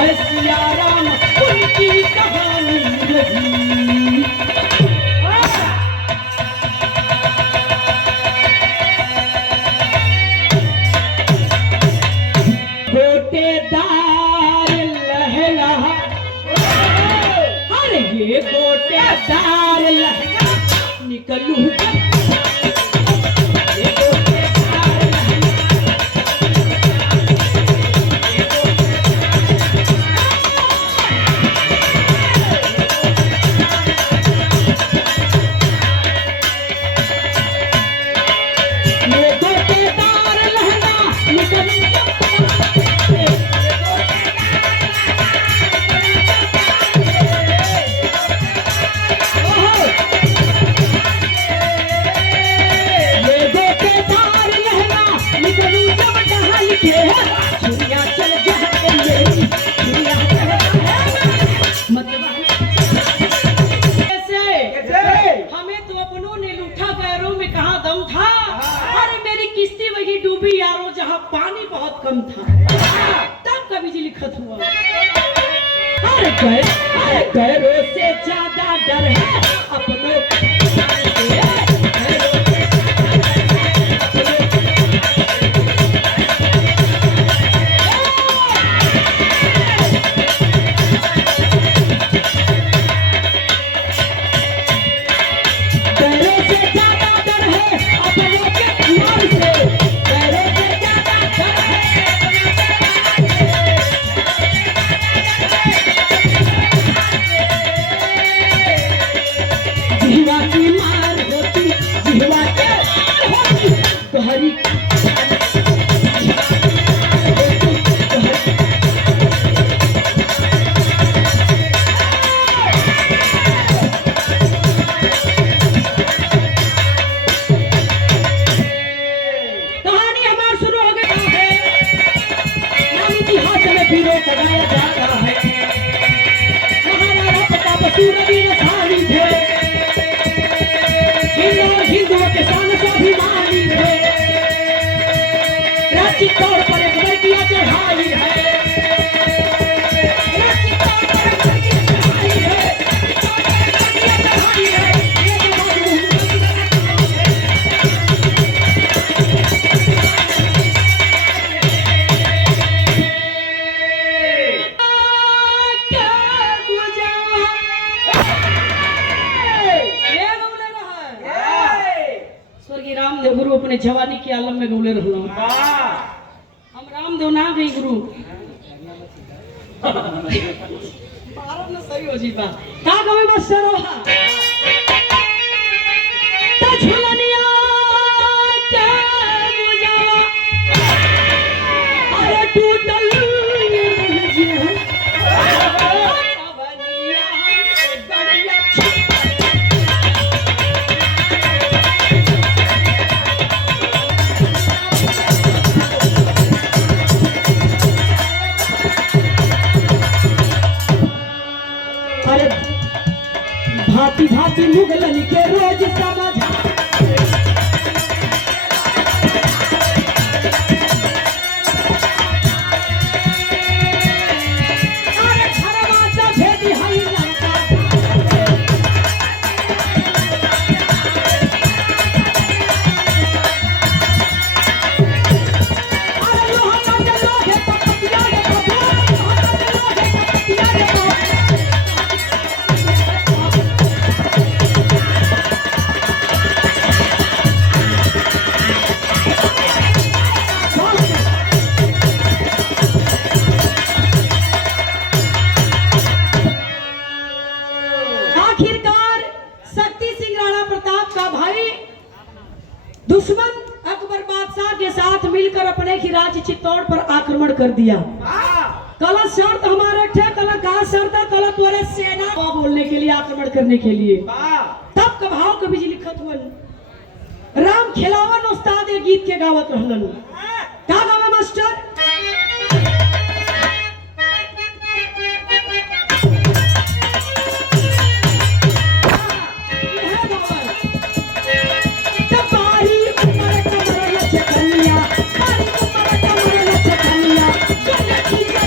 है सिया राम उनकी कहानी रही। गोटेदार लहला, अरे ये गोटेदार लहला निकलू डूबी यारो जहाँ पानी बहुत कम था, तब कवि जी लिखत हुआ। अरे गैरों से ज्यादा डर है अपनों तौर पर एक लड़कियां चढ़ाई है। स्वर्गीय रामदेव गुरु अपने जवानी के आलम में गौले रहना। हम रामदेव ना गई गुरु भारत में सही हो जी बा का गवे मास्टर हो ता झुलनिया के गुजारा अरे टूटल जी सबनिया गड़िया भांति भांति मुगलन के रोज समझा अरे घरवा से भेदी हई लंका अरे लोहा के लोहे पतिया रे बाबू लोहा के लोहे पतिया रे बाबू दुश्मन अकबर बादशाह के साथ मिलकर अपने ही राज्य चित्तौड़ पर आक्रमण कर दिया। कला शर्त हमारे थे कला का शर्त कला तोरे सेना को बोलने के लिए आक्रमण करने के लिए तब का भाव कवि जी लिखत हुआ राम खिलावन उस्ताद एक गीत के गावत रहलन का गावा मास्टर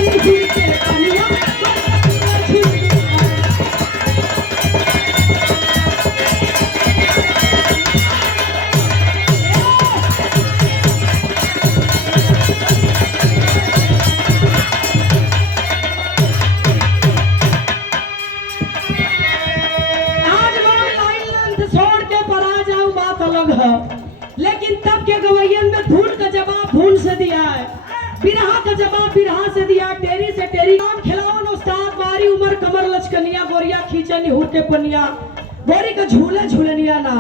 कन्या बिरहा का जवाब बिरहा से दिया, टेरी से टेरी। काम खिलावन उस्ताद, बारी उमर कमर लचकनिया, गोरिया खींचा निहुर के पनिया, गोरी का झूले झूलनिया ना।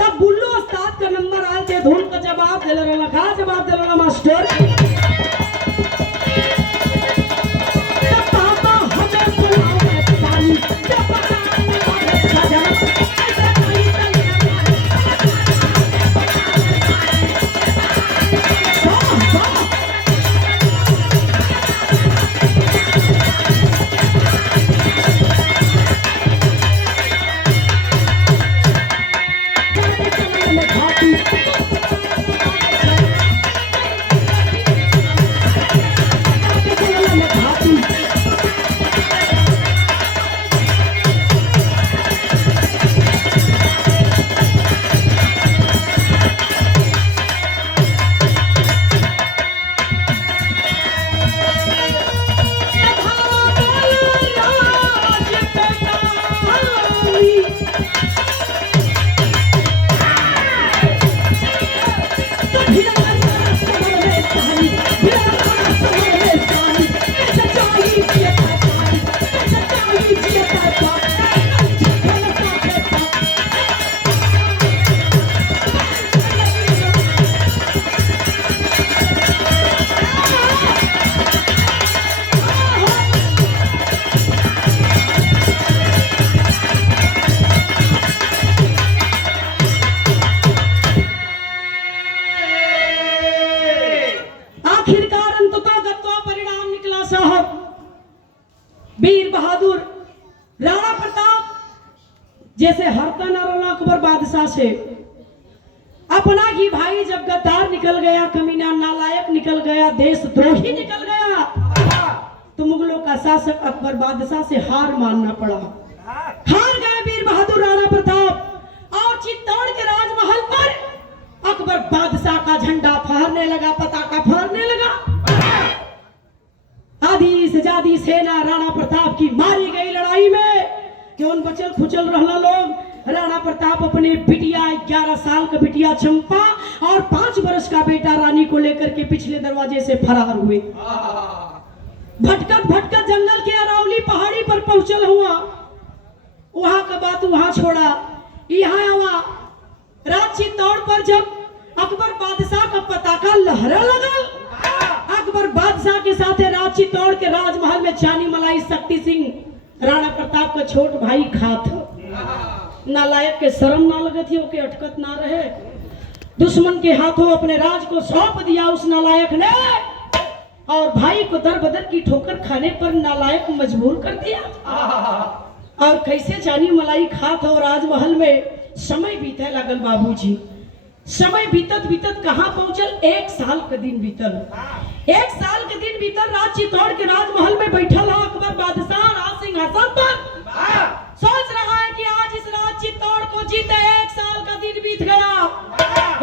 तब बुल्लू उस्ताद का नंबर आए थे, धुन का जवाब दिल रहा। कहा जवाब दिल रहा मास्टर? वीर बहादुर राणा प्रताप जैसे हरता न रोला अकबर बादशाह से। अपना ही भाई जब गद्दार निकल गया, कमीना नालायक निकल गया, देशद्रोही निकल गया, तो मुगलों का शासक अकबर बादशाह से हार मानना पड़ा। हार गए वीर बहादुर राणा प्रताप और चित्तौड़ के राजमहल पर अकबर बादशाह का झंडा फहरने लगा, पताका फहरने लगा। आधी से ज्यादा सेना राणा प्रताप की मारी गई लड़ाई में। क्यों बचल खुचल रहना लोग। राणा प्रताप अपने बिटिया 11 साल का बिटिया चंपा और 5 वर्ष का बेटा रानी को लेकर के पिछले दरवाजे से फरार हुए। भटकत भटकत जंगल के अरावली पहाड़ी पर पहुंचल हुआ। वहां का बात वहां छोड़ा, यहाँ आवा रात चित्तौड़ पर जब अकबर बादशाह का पताका लहरा लगा। अकबर बादशाह के साथ राज चित्तौड़ के राजमहल में चानी मलाई शक्ति सिंह राणा प्रताप का छोट भाई खात। नालायक के शर्म ना लगत ही, ओके अटकत ना रहे। दुश्मन के हाथों अपने राज को सौंप दिया उस नालायक ने, और भाई को दर बदर की ठोकर खाने पर नालायक को मजबूर कर दिया। और कैसे चानी मलाई खात और राजमहल में समय बीते लगल बाबूजी। समय बीतत बीतत कहाँ पहुंचल? 1 साल का दिन बीतल। 1 साल के दिन बीतल। राज चित्तौड़ के राजमहल में बैठा है अकबर बादशाह राज सिंहासन पर। सोच रहा है कि आज इस राज चित्तौड़ को जीते 1 साल का दिन बीत गया,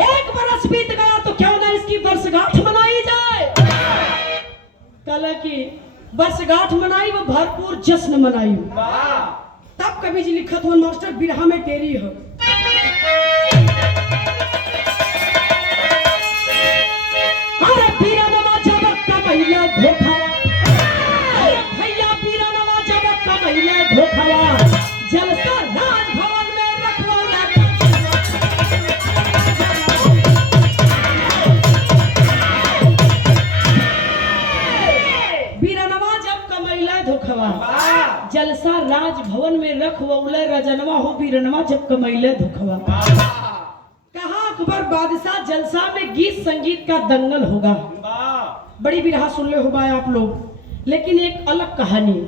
1 बरस बीत गया, तो क्यों ना इसकी वर्षगांठ मनाई जाए। कल की वर्षगांठ मनाई, वो भरपूर जश्न मनाई। तब कवि जी लिखत हो मास्टर बिरहा में टेरी हो। जलसा राजभवन में रखवाला, बीरनवा जब कमैला धोखवा। जलसा राजभवन में रखवौले रजनवा हो, बीरनवा जब कमैले धोखवा। कहा अकबर बादशाह जलसा में गीत संगीत का दंगल होगा। बड़ी बिरहा सुन ले होगा आप लोग, लेकिन एक अलग कहानी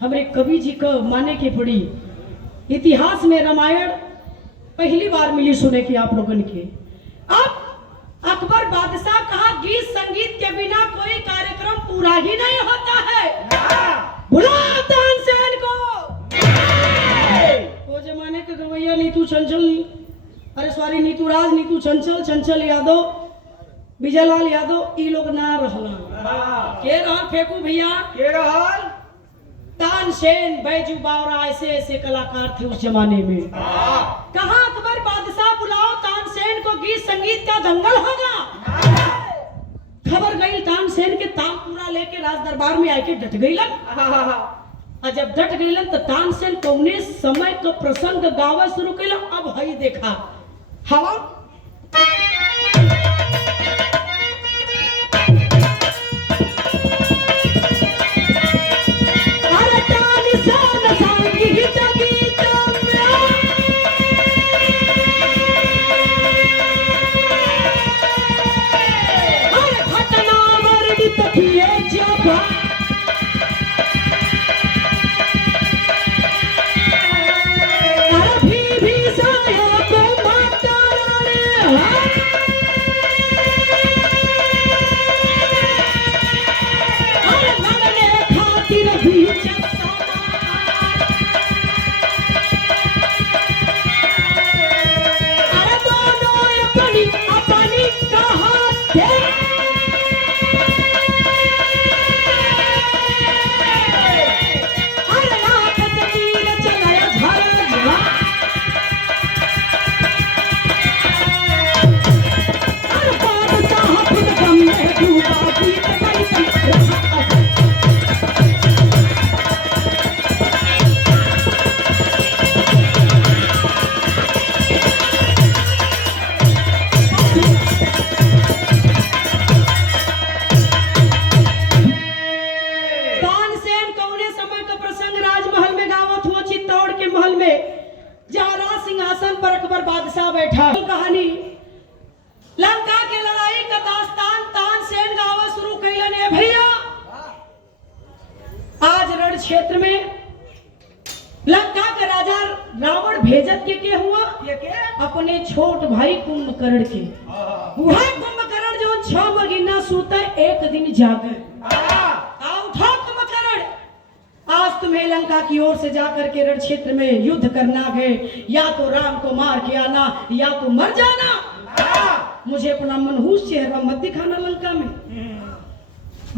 हमारे कवि जी को माने की पड़ी। इतिहास में रामायण पहली बार मिली सुने की आप लोगों के। अब अकबर बादशाह कहा गीत संगीत के बिना कोई कार्यक्रम पूरा ही नहीं होता है। बुलाओ तानसेन को। वो जमाने के गवैया नीतू चंचल, अरे सॉरी नीतू राज, नीतू चंचल, चंचल यादव, विजयलाल यादव, ई लोग ना रहला। के रहल फेंकू भैया, के रहल तानसेन, बैजू बावरा, ऐसे ऐसे कलाकार थे उस जमाने में। कहा अकबर बादशाह बुलाओ तानसेन को, गीत संगीत का दंगल होगा। खबर गई तानसेन लेके राज दरबार में आके डट गईलन। और जब डट गईलन तो तानसेन कौने समय का प्रसंग गावा शुरू कैला। अब हई देखा हवा बादशाह बैठा। कहानी लंका के लड़ाई का दास्तान तानसेन गावा शुरू कैलन है भैया। आज रण क्षेत्र में लंका के राजा रावण भेजत के हुआ अपने छोट भाई कुंभकर्ण के। वह कुंभकर्ण जो 6 महीना सूता एक दिन जागे। उठो कुंभकर्ण, आज तुम्हें लंका की ओर से जाकर के रण क्षेत्र में युद्ध करना है। या तो राम को मार के आना या तो मर जाना। मुझे अपना मनहूस चेहरा मत दिखाना लंका में।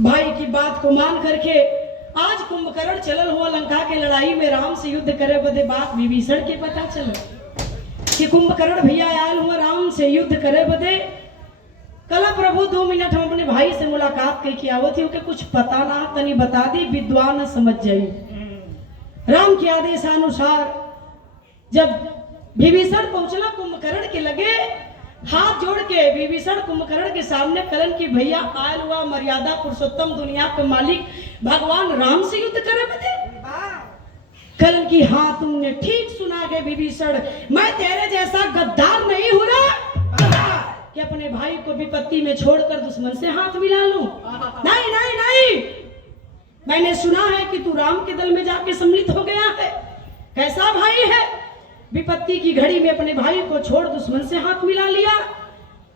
भाई की बात को मान करके आज कुंभकर्ण चलल हुआ लंका के लड़ाई में राम से युद्ध करे बदे। बात विभीषण के पता चल कि कुंभकर्ण भैया आयल हुआ राम से युद्ध करे बदे। कल प्रभु 2 मिनट हम अपने भाई से मुलाकात करके आवत थी, कुछ पता ना तनी बता दी, विद्वान समझ जाई। राम के आदेशानुसार जब विभीषण पहुंचला कुंभकर्ण के लगे, हाथ जोड़ के विभीषण कुंभकर्ण के सामने कलन की भैया आयल हुआ मर्यादा पुरुषोत्तम दुनिया के मालिक भगवान राम से युद्ध करे बदे। कलन की हाँ तुमने ठीक सुना है विभीषण, मैं तेरे जैसा गद्दार नहीं हूं ना कि अपने भाई को विपत्ति में छोड़कर दुश्मन से हाथ मिला लूं। नहीं नहीं नहीं, मैंने सुना है कि तू राम के दल में जाके सम्मिलित हो गया है। कैसा भाई है, विपत्ति की घड़ी में अपने भाई को छोड़ दुश्मन से हाथ मिला लिया।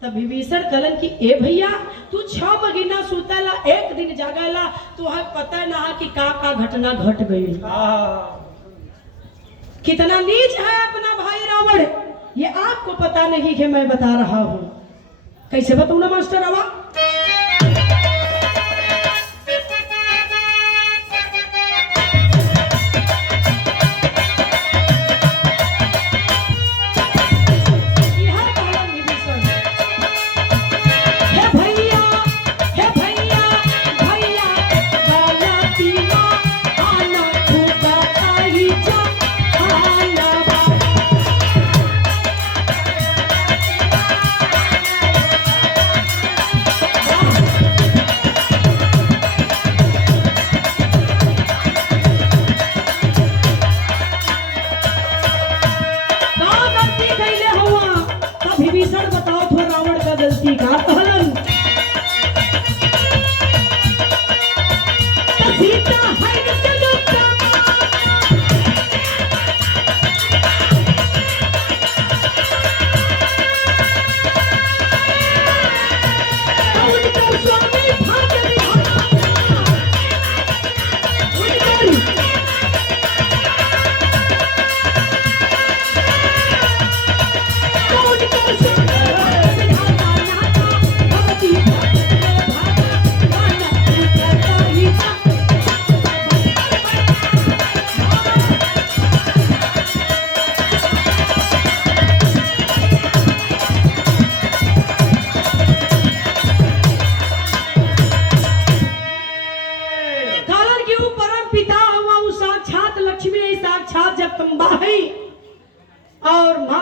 तब विभीषण कलन की ए भैया तू 6 महीना सुतला एक दिन जागला, तुहे पता ना कि का घटना घट गई। कितना नीच है अपना भाई रावण, ये आपको पता नहीं है, मैं बता रहा हूं। कैसे बताऊं ना मास्टर आवा।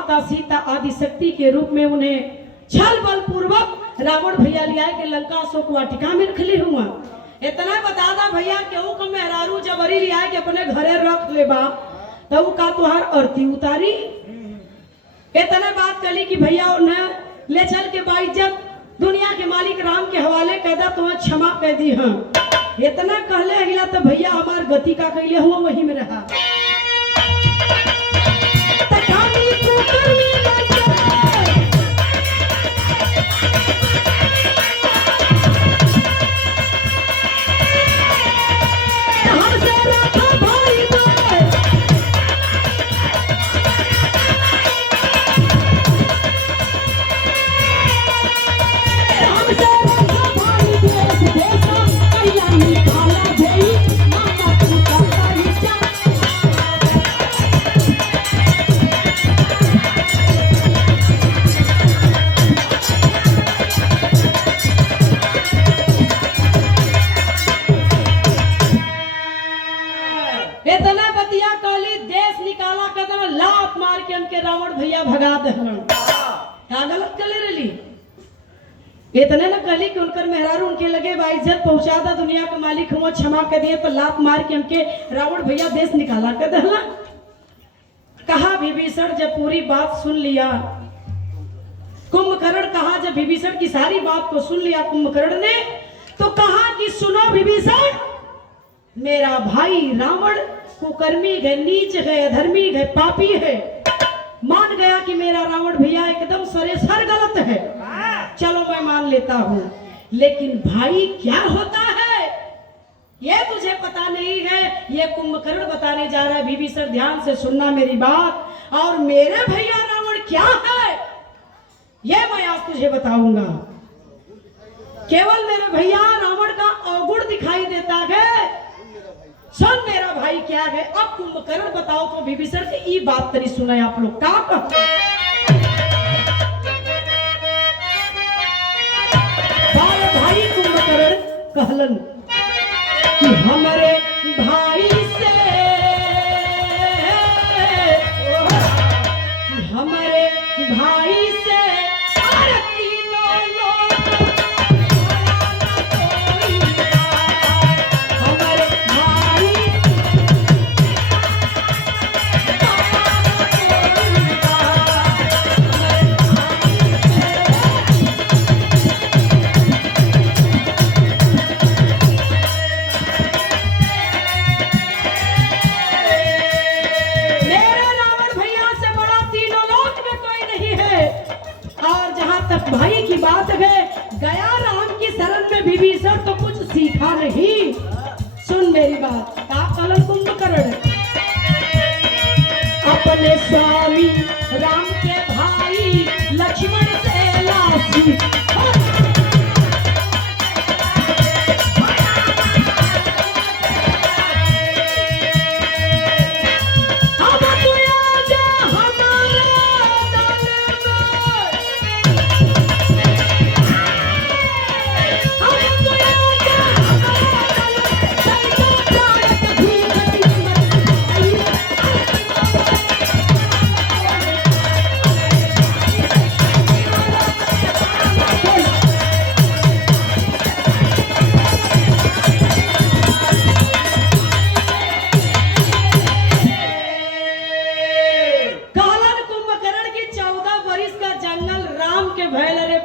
माता सीता आदि शक्ति के रूप में उन्हें छल बल पूर्वक रावण भैया लिया के लंका अशोक वाटिका में रख ले हुआ। इतना बता दा भैया केहू को मेहरारू जबरी लिया के अपने घरे रख ले बा तब का तुहार आरती उतारी। इतना बात कली कि भैया उन्हें ले चल के बाइज्जत दुनिया के मालिक राम के हवाले कर दा तुम्हें क्षमा कर दी। हाँ इतना कहले हिला तो भैया हमार गति का कहले हुआ वही में रहा। रावण भैया भगा दे क्या गलत कले रही। इतने न कली कि उनकर मेहरारू उनके लगे इज्जत पहुंचा दा दुनिया का मालिक हम क्षमा कर दिए तो लात मार के उनके रावण भैया देश निकाला कर दहला। कहा विभीषण जब पूरी बात सुन लिया कुंभकर्ण कहा जब विभीषण की सारी बात को सुन लिया कुंभकर्ण ने तो कहा कि सुनो विभीषण मेरा भाई रावण कुकर्मी है नीच है अधर्मी है पापी है। मान गया कि मेरा रावण भैया एकदम सरेसर गलत है चलो मैं मान लेता हूं लेकिन भाई क्या होता है ये तुझे पता नहीं है। ये कुंभकर्ण बताने जा रहा है विभीषण ध्यान से सुनना मेरी बात और मेरे भैया रावण क्या है ये मैं आज तुझे बताऊंगा। केवल मेरे भैया रावण का अवगुण दिखाई देता है सुन मेरा भाई क्या है। अब कुंभकर्ण बताओ तो विभीषण से ये बात तरी सुना आप लोग का भाई कुंभकर्ण कहलन कि हमारे भाई से हमारे भाई से भाई की बात है गया राम की शरण में विभीषण तो कुछ सीखा नहीं। सुन मेरी बात का कलम कुंभकर्ण अपने स्वामी राम के भाई लक्ष्मण से लासी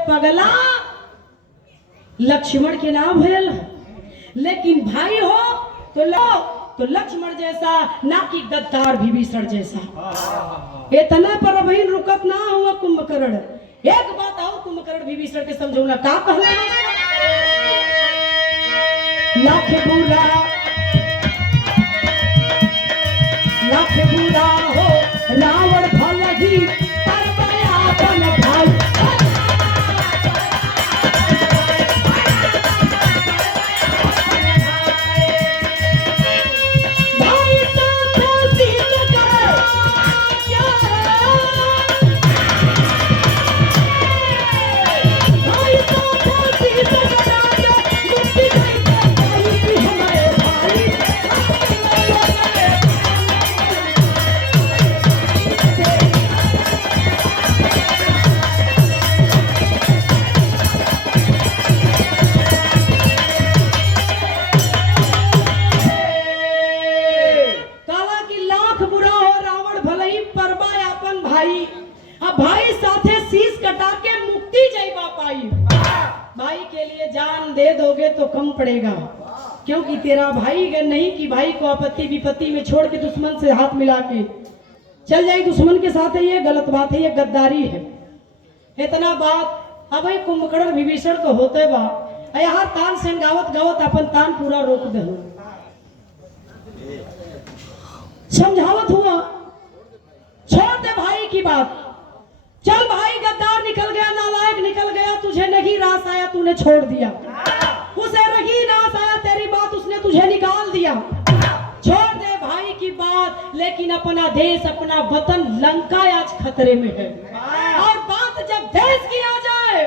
पगला लक्ष्मण के नाम है लेकिन भाई हो तो लक्ष्मण जैसा ना कि गद्दार विभीषण जैसा। इतना पर बहन रुकत ना हुआ कुंभकर्ण। एक बात आओ कुंभकर्ण विभीषण के समझौना का कहला लाख बुरा हो रावण भलही पर दया बन भाई तो कम पड़ेगा, क्योंकि तेरा भाई अगर नहीं कि भाई को आपत्ति विपत्ति में छोड़ के दुश्मन से हाथ मिला के चल जाए दुश्मन के साथ है, ये गलत बात है, ये गद्दारी है। इतना बात अब कुंभकर्ण विभीषण को होते बा यहाँ तान सेन गावत गावत अपन तान पूरा रोक दे, समझावत हुआ छोड़ दे भाई की बात, चल भाई गद्दार निकल गया, नालायक निकल गया, तुझे नहीं रास आया तूने छोड़ दिया, उसे नहीं रास आया तेरी बात उसने तुझे निकाल दिया, छोड़ दे भाई की बात। लेकिन अपना देश अपना वतन लंका आज खतरे में है, और बात जब देश की आ जाए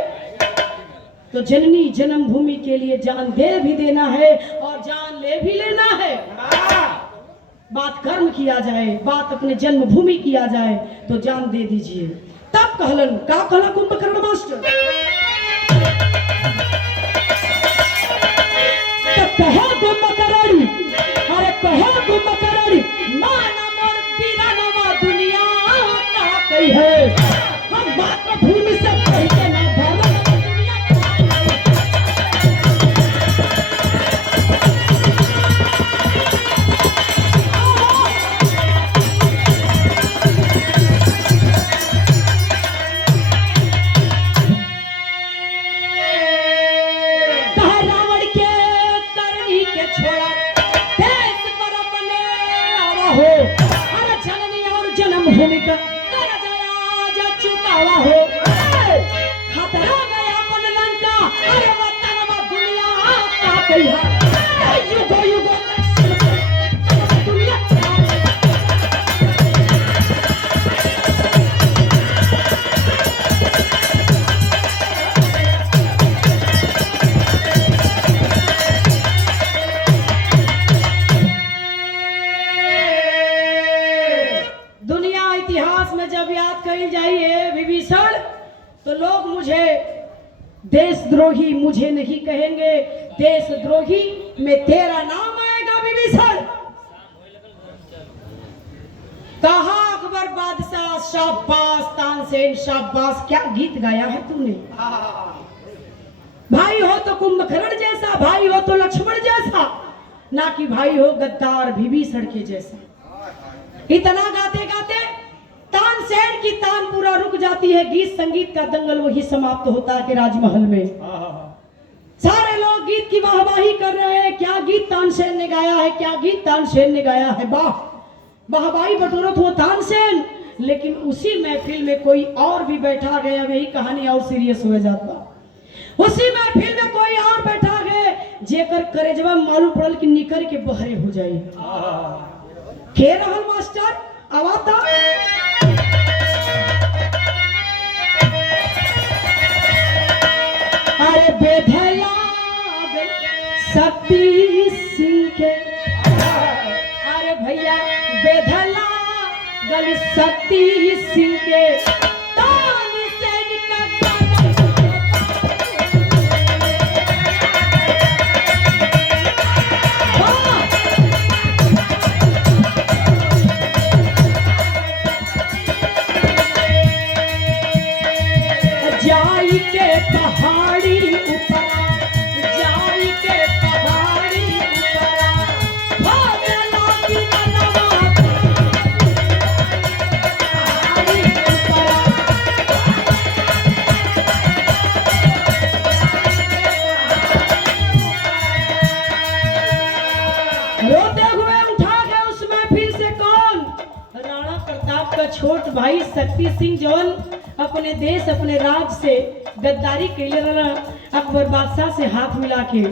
तो जननी जन्मभूमि के लिए जान दे भी देना है और जान ले भी लेना है। बात कर्म किया जाए, बात अपने जन्मभूमि किया जाए तो जान दे दीजिए। तब कहलन का कहला कुंभकर्ण मास्टर तो कहे कुंभकर्ण, अरे कहे कुंभकर्ण माना मोर पीरानवा दुनिया का कही है, हम मातृभूमि से पहले ना धर्म जन्मभूमि का चुकावा हो, खतरा में अपन लंका, अरे वतन दुनिया का कही है, युगो युगो दुनिया जब याद करी जाइए विभीषण तो लोग मुझे देशद्रोही मुझे नहीं कहेंगे, देशद्रोही में तेरा नाम आएगा विभीषण। कहा अकबर बादशाह शाबाश, तानसेन शाबाश, क्या गीत गाया है तूने। भाई हो तो कुंभकर्ण जैसा, भाई हो तो लक्ष्मण जैसा, ना कि भाई हो गद्दार विभीषण के जैसा। इतना गाते गाते तानसेन की तान पूरा रुक जाती है, गीत संगीत का दंगल वही समाप्त होता है कि राजमहल में सारे लोग गीत की वाहवाही कर रहे हैं, क्या गीत तानसेन ने गाया है, क्या गीत तानसेन ने गाया है, वाह वाहवाही बटोरत हो तानसेन। लेकिन उसी महफिल में कोई और भी बैठा गया, वही कहानी और सीरियस हो जाता। उसी महफिल में कोई और बैठा गए जेकर करेजवा मालूम पड़ल कि निकर के बहरे हो जाए। के रहल मास्टर आवाता अरे बेधला शक्ति सिंह के, अरे भैया बेधला गल शक्ति सिंह के, जाई के पहाड़ी ऊपरा, जाई के पहाड़ी ऊपरा, भागला की मनवा पहाड़ी ऊपरा। रोते हुए उठा गए उस महफिल से कौन, राणा प्रताप का छोट भाई शक्ति सिंह जौन अपने देश अपने राज से गद्दारी के लिए अकबर बादशाह से हाथ मिला के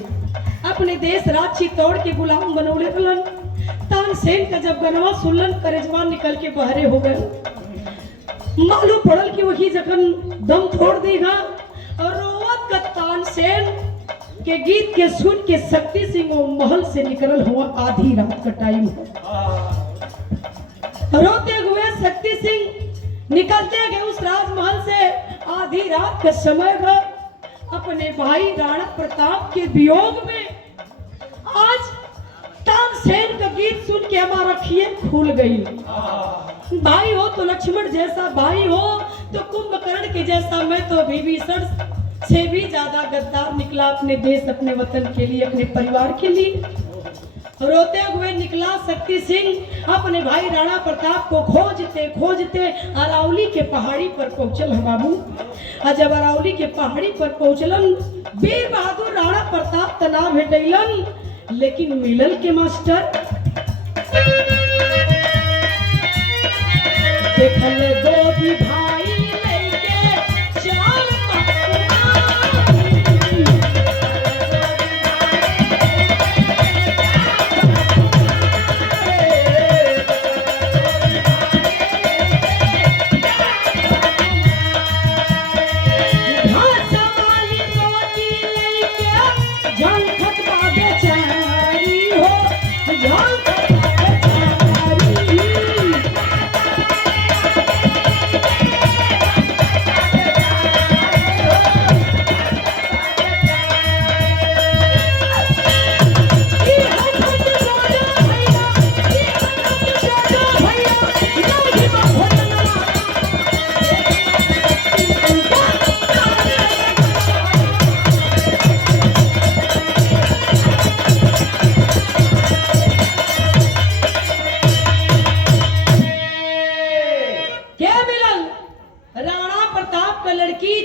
अपने देश राज चित्तौड़ के गुलाम बनौले रहलन। तानसेन का जब गनवा सुनलन करेजवा निकल के बहरे हो गए, मालूम पड़ल कि वही जखन दम छोड़ देगा। और रोवत का तानसेन के गीत के सुन के शक्ति सिंह महल से निकल हुआ, आधी रात का टाइम रोते हुए शक्ति सिंह निकलते गए उस राजमहल से, आधी रात का समय का अपने भाई राणा प्रताप के वियोग में। आज तानसेन का गीत सुन के हमारा आँखें खुल गई। भाई हो तो लक्ष्मण जैसा, भाई हो तो कुंभकर्ण के जैसा, मैं तो विभीषण से भी ज्यादा गद्दार निकला अपने देश, अपने वतन के लिए, अपने परिवार के लिए। रोते हुए निकला शक्ति सिंह अपने भाई राणा प्रताप को खोजते खोजते अरावली के पहाड़ी पर पहुंचल है बाबू। और जब अरावली के पहाड़ी पर पहुंचलन, वीर बहादुर राणा प्रताप तना भेटैलन, लेकिन मिलल के मास्टर देखल दो भी भाई लेके चाल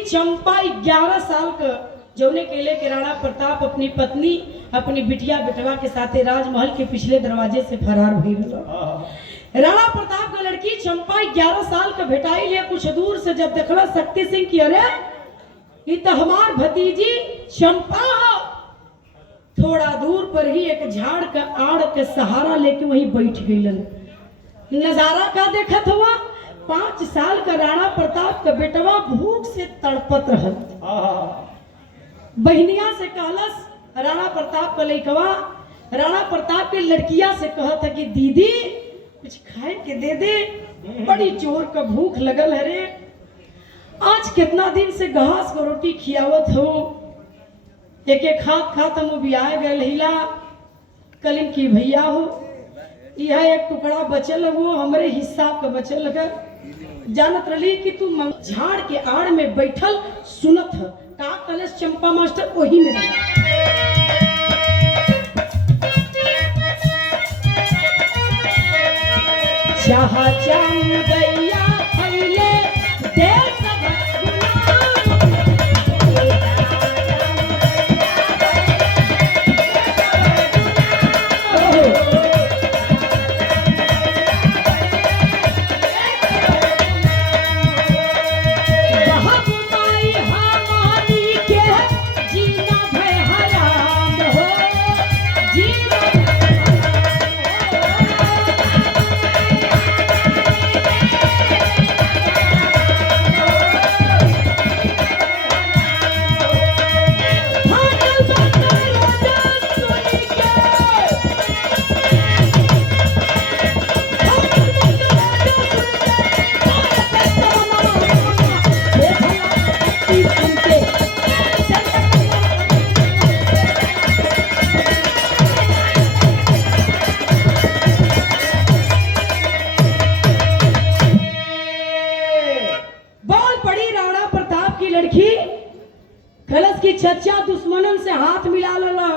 चंपा 11 साल का जौने केले के राणा प्रताप अपनी पत्नी अपनी बिटिया बेटवा के साथे राजमहल के पिछले दरवाजे से फरार हुई गया। राणा प्रताप का लड़की चंपा 11 साल का भेटाई ले कुछ दूर से जब देखला शक्ति सिंह की, अरे ये तो हमार भतीजी चंपा हो। थोड़ा दूर पर ही एक झाड़ का आड़ के सहारा लेके वहीं बैठ गई। नजारा का देखत हुआ, 5 साल का राणा प्रताप का बेटवा भूख से तड़पत रहल। बहनिया से कहलस, राणा प्रताप का लइकवा राणा प्रताप के लड़किया से कहत है कि दीदी कुछ खाए के दे दे, बड़ी जोर का भूख लगल है रे। आज कितना दिन से घास को रोटी खियावत हो, एक एक खात खात हम भी आए गए हिला। कल इनकी भैया हो, यह एक टुकड़ा बचल वो हमरे हिस्सा का बचल लगा। जानत रही कि तू झाड़ के आड़ में बैठल सुनत है का कलेश चंपा मास्टर वही में रहा। चाह चांद गैया फैले देश चचा दुश्मनन से हाथ मिला लला,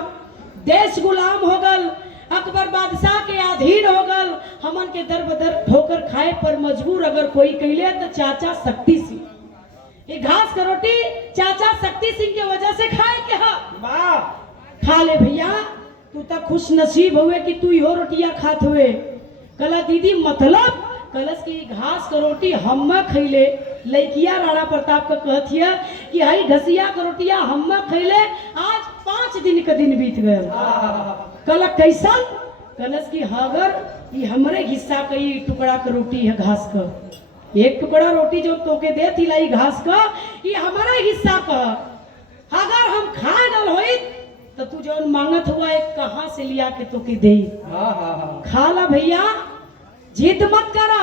देश गुलाम हो गल, अकबर बादशाह के अधीन हो गल, हमन के दर बदर ठोकर खाए पर मजबूर अगर कोई कहले तो चाचा शक्ति सिंह। ये घास का रोटी चाचा शक्ति सिंह के वजह से खाए के हा। खा ले भैया, तू तो खुश नसीब हुए कि तू यो रोटियां खात हुए। कला दीदी मतलब कलश की घास का रोटी हम खैले, लइकिया राणा प्रताप का कहतिया कि हई घसिया का रोटिया हम खैले, आज 5 दिन का दिन बीत गए। कल कैसन कलश की अगर ये हमरे हिस्सा का ये टुकड़ा का रोटी है घास का, एक टुकड़ा रोटी जो तोके दे थी लाई घास का, ये हमारा हिस्सा का, अगर हम खाए न होई तो तू जो मांगत हुआ एक कहां से लिया के तोके दे। खा ला भैया, जिद मत करा।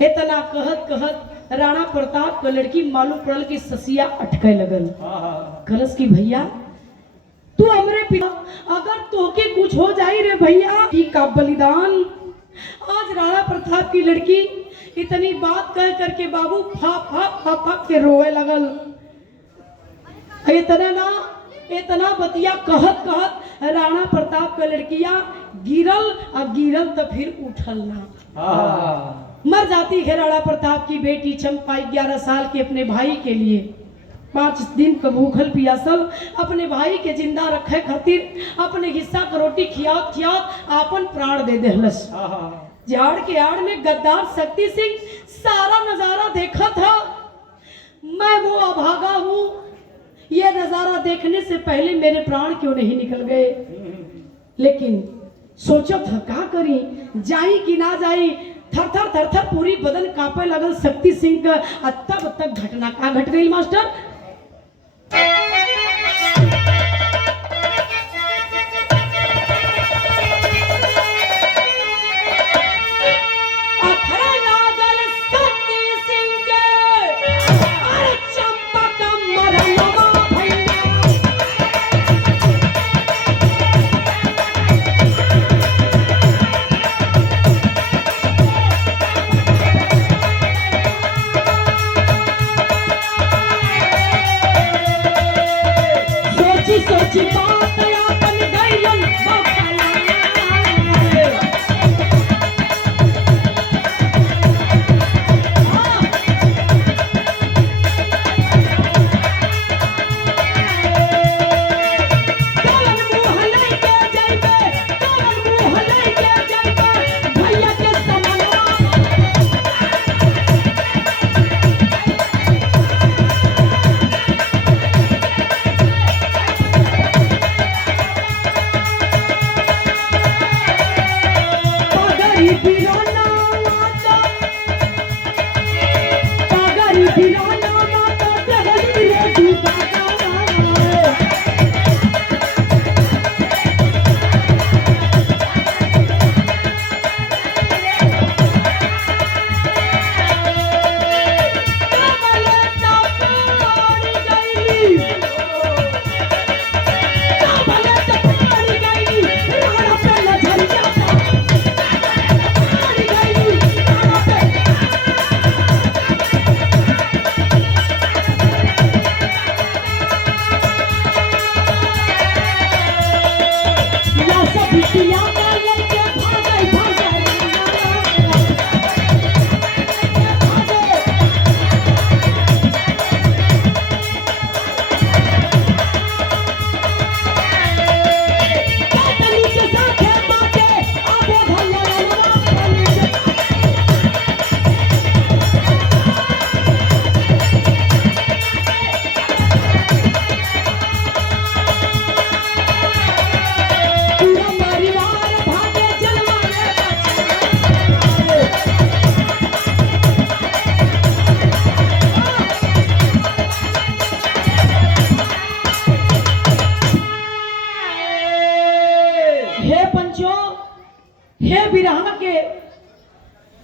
इतना कहत कहत राणा प्रताप का लड़की मालूम पड़ल की ससिया अटके लगल। कलश की भैया तू हमरे पिता, अगर तोके कुछ हो जाई रे भैया की का बलिदान। आज राणा प्रताप की लड़की इतनी बात कह करके बाबू फा फा फा फा के रोए लगल। इतना बतिया कहत कहत राणा प्रताप का लड़कियां गिरल और गिरल तो फिर उठल ना। मर जाती है राणा प्रताप की बेटी चंपा 11 साल के अपने भाई के लिए 5 दिन का भूखल पियासल अपने भाई के जिंदा रखे खातिर अपने हिस्सा का रोटी खियात खियात आपन प्राण दे देहलस। झाड़ के आड़ में गद्दार शक्ति सिंह सारा नजारा देखा था। मैं वो अभागा हूँ, ये नजारा देखने से पहले मेरे प्राण क्यों नहीं निकल गए। लेकिन सोचो था क्या करी, जाई कि ना जाई। थर थर थर थर पूरी बदन कांपे लगल शक्ति सिंह का। तब तक घटना का घट गई मास्टर।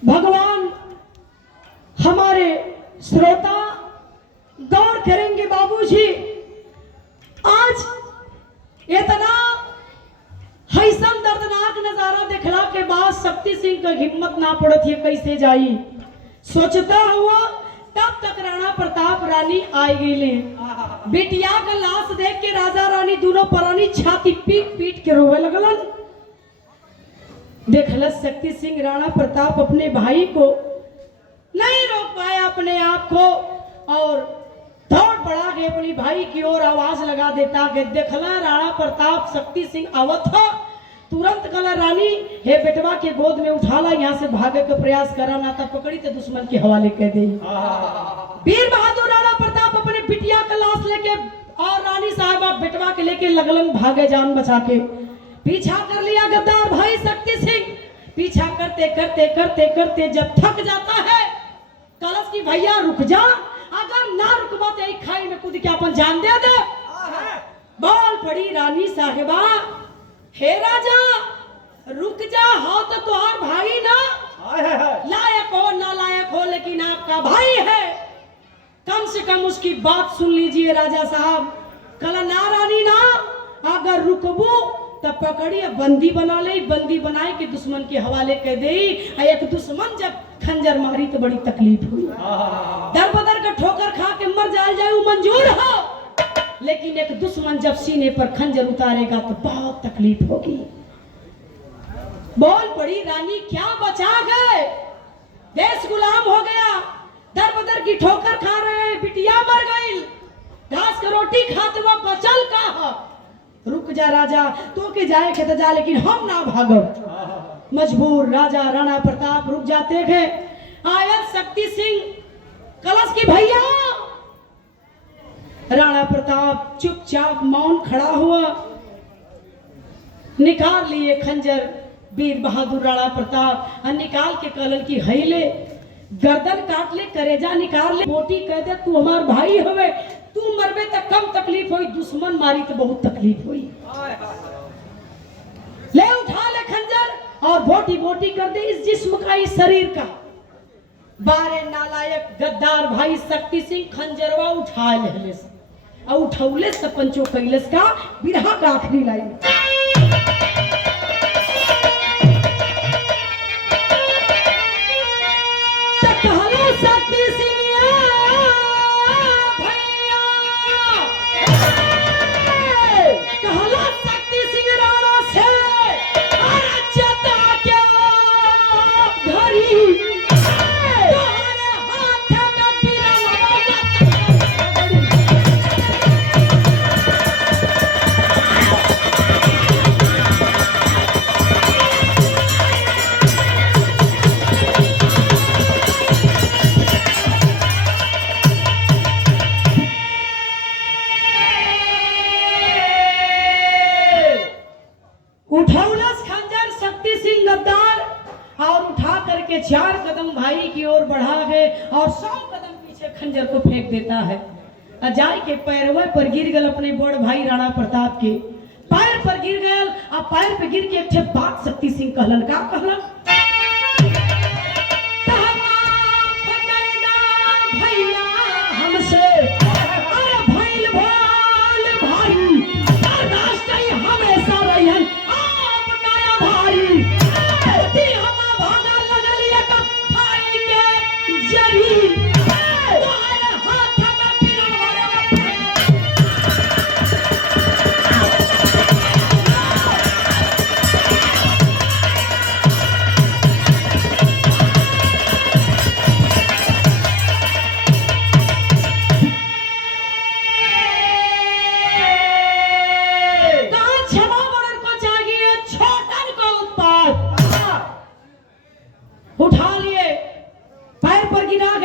भगवान हमारे श्रोता गौर करेंगे बाबूजी। आज इतना हैसन दर्दनाक नजारा देखला के बाद शक्ति सिंह का हिम्मत ना पड़त है कैसे जाई। सोचता हुआ तब तक राणा प्रताप रानी आई गई। बिटिया का लाश देख के राजा रानी दोनों प्राणी छाती पीट पीट के रोवे लगलन। देखल शक्ति सिंह राणा प्रताप अपने भाई को नहीं रोक पाया अपने आप को और दौड़ पड़ा के अपनी भाई की ओर आवाज लगा देता कि देखला राणा प्रताप शक्ति सिंह आवत हो। तुरंत कला रानी हे बेटवा के गोद में उठाला, यहाँ से भागे का प्रयास करा ना तब पकड़ी तो दुश्मन के हवाले कह दे। वीर बहादुर राणा प्रताप अपने बिटिया का लाश लेके और रानी साहबा बेटवा के लेके लगलन भागे जान बचा के। पीछा कर लिया गद्दार भाई शक्ति सिंह। पीछा करते करते करते करते जब थक जाता है कलश की भैया रुक जा, अगर ना रुकबा तो एक खाई में कूद के अपन जान दे दे। बोल पड़ी रानी साहिबा, हे राजा रुक जा, हो तो तुम्हार भाई ना लायक हो ना लायक हो लेकिन आपका भाई है, कम से कम उसकी बात सुन लीजिए राजा साहब। कल ना रानी ना, अगर रुकबू तब पकड़िए बंदी बना ले, बंदी बनाए कि दुश्मन के हवाले कह दे। एक दुश्मन जब खंजर मारी तो बड़ी तकलीफ हुई, दर बदर का ठोकर खा के मर जाए वो मंजूर हो, लेकिन एक दुश्मन जब सीने पर खंजर उतारेगा तो बहुत तकलीफ होगी। बोल पड़ी रानी क्या बचा गए, देश गुलाम हो गया, दर बदर की ठोकर खा रहे, बिटिया मर गई, घास का रोटी खाते हुआ बचल का। रुक जा राजा, तो के जाए के जा, लेकिन हम ना भागो। मजबूर राजा राणा प्रताप रुक जाते थे। आया शक्ति सिंह कलश की भैया, राणा प्रताप चुपचाप मौन खड़ा हुआ, निकाल लिए खंजर वीर बहादुर राणा प्रताप और निकाल के कलन की हईले, गर्दन काट ले, करेजा निकाल ले, मोटी कह दे तू हमार भाई हवे, तू मरबे तो कम तकलीफ हुई, दुश्मन मारी तो बहुत तकलीफ हुई। ले उठा ले खंजर और बोटी बोटी कर दे इस जिस्म का, इस शरीर का। बारे नालायक गद्दार भाई शक्ति सिंह खंजरवा उठा ले और उठौले से पंचो कैलस का बिरहा का आखिरी लाइन। शक्ति सिंह भैया कहला शक्ति सिंह राणा से चता क्या घड़ी तुम्हारे हाथ का पीरा उठौलस खंजर शक्ति सिंह गद्दार और उठा करके 4 कदम भाई की ओर बढ़ा गए और 100 कदम पीछे खंजर को फेंक देता है। अजाय के पैरवे पर गिर गए अपने बड़ भाई राणा प्रताप के पैर पर गिर गए और पैर पे गिर के एक ठे बात शक्ति सिंह कहलन का कहलन भैया हमसे अरे भइल भोल भाई बर्दाश्त हमेशा रहन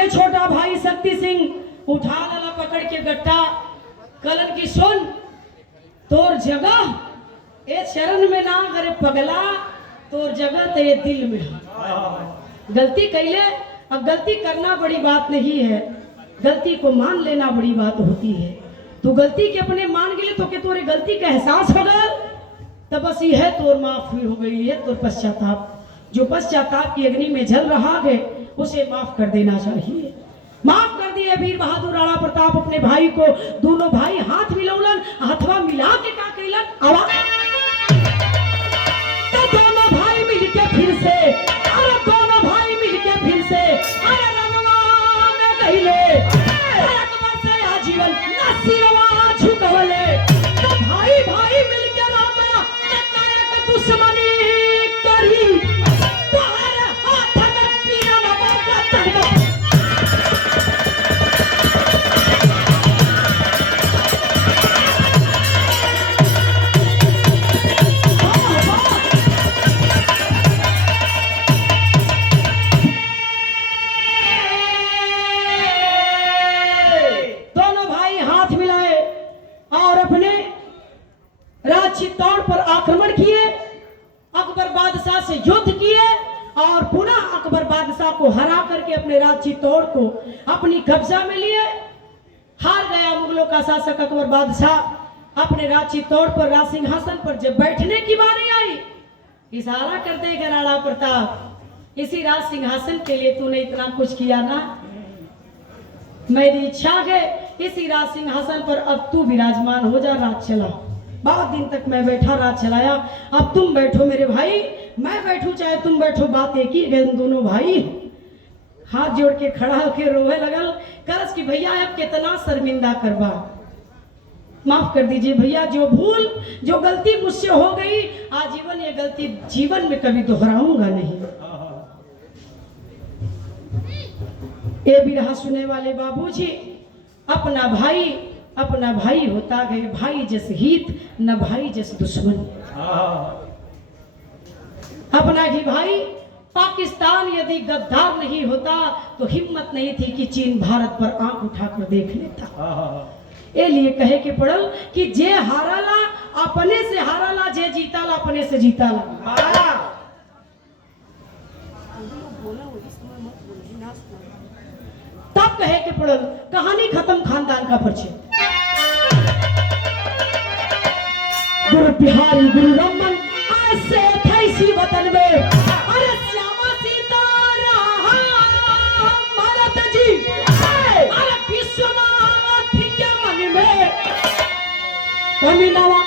छोटा भाई शक्ति सिंह उठा लला पकड़ के गट्टा कलन की सुन तोर जगह ए चरण में ना करे पगला, तोर जगह तेरे दिल में है। गलती कैले, अब गलती करना बड़ी बात नहीं है, गलती को मान लेना बड़ी बात होती है। तू गलती के अपने मान गए तो के तोरे गलती का एहसास हो गया, तब बस ये है तोर माफ हो गई है तोर पश्चाताप। जो पश्चाताप की अग्नि में जल रहा है उसे माफ कर देना चाहिए। माफ कर दिए वीर बहादुर राणा प्रताप अपने भाई को। दोनों भाई हाथ मिलौलन, हाथवा मिला के का कैलन आवाज तो दोनों भाई मिलके फिर से, अरे दोनों भाई मिलके फिर से अरे रनवा में गइले, अकबर से आजीवन नसीरवा झुकवले। तो भाई भाई मिलके रामा तकाया दुश्मनी करी, चित्तौड़ पर आक्रमण किए, अकबर बादशाह से युद्ध किए और पुनः अकबर बादशाह को हरा करके अपने राज चित्तौड़ को अपनी कब्जा में लिए। हार गया मुगलों का शासक अकबर बादशाह। अपने राज चित्तौड़ पर राज सिंहासन पर जब बैठने की बारी आई, इशारा करते हैं राणा प्रताप, इसी राज सिंहासन के लिए तूने इतना कुछ किया ना, मेरी इच्छा है इसी राज सिंहासन पर अब तू विराजमान हो जा, राज चला। बहुत दिन तक मैं बैठा राज चलाया, अब तुम बैठो मेरे भाई, मैं बैठूं चाहे तुम बैठो, बात एक ही है। दोनों भाई हाथ जोड़ के खड़ा होके रोवे लगल, करस की भैया अब कितना शर्मिंदा करबा, माफ कर दीजिए भैया, जो गलती मुझसे हो गई आजीवन, ये गलती जीवन में कभी दोहराऊंगा नहीं। ये भी रहा सुने वाले बाबूजी, अपना भाई होता गए, भाई जैसे हित न भाई जैसे दुश्मन। अपना ही भाई पाकिस्तान यदि गद्दार नहीं होता तो हिम्मत नहीं थी कि चीन भारत पर आंख उठाकर देख लेता। ये लिए कहे के पड़ल कि जे हाराला अपने से हाराला, जे जीताला अपने से जीताला। तब कहे के पड़ल, कहानी खत्म खानदान का परिचय। गुरु बिहारी गुरु रमन आज से 28 वतन में, अरे श्यामा सीताराम भारत जी, अरे विश्वनाथ के मन में कमी नवा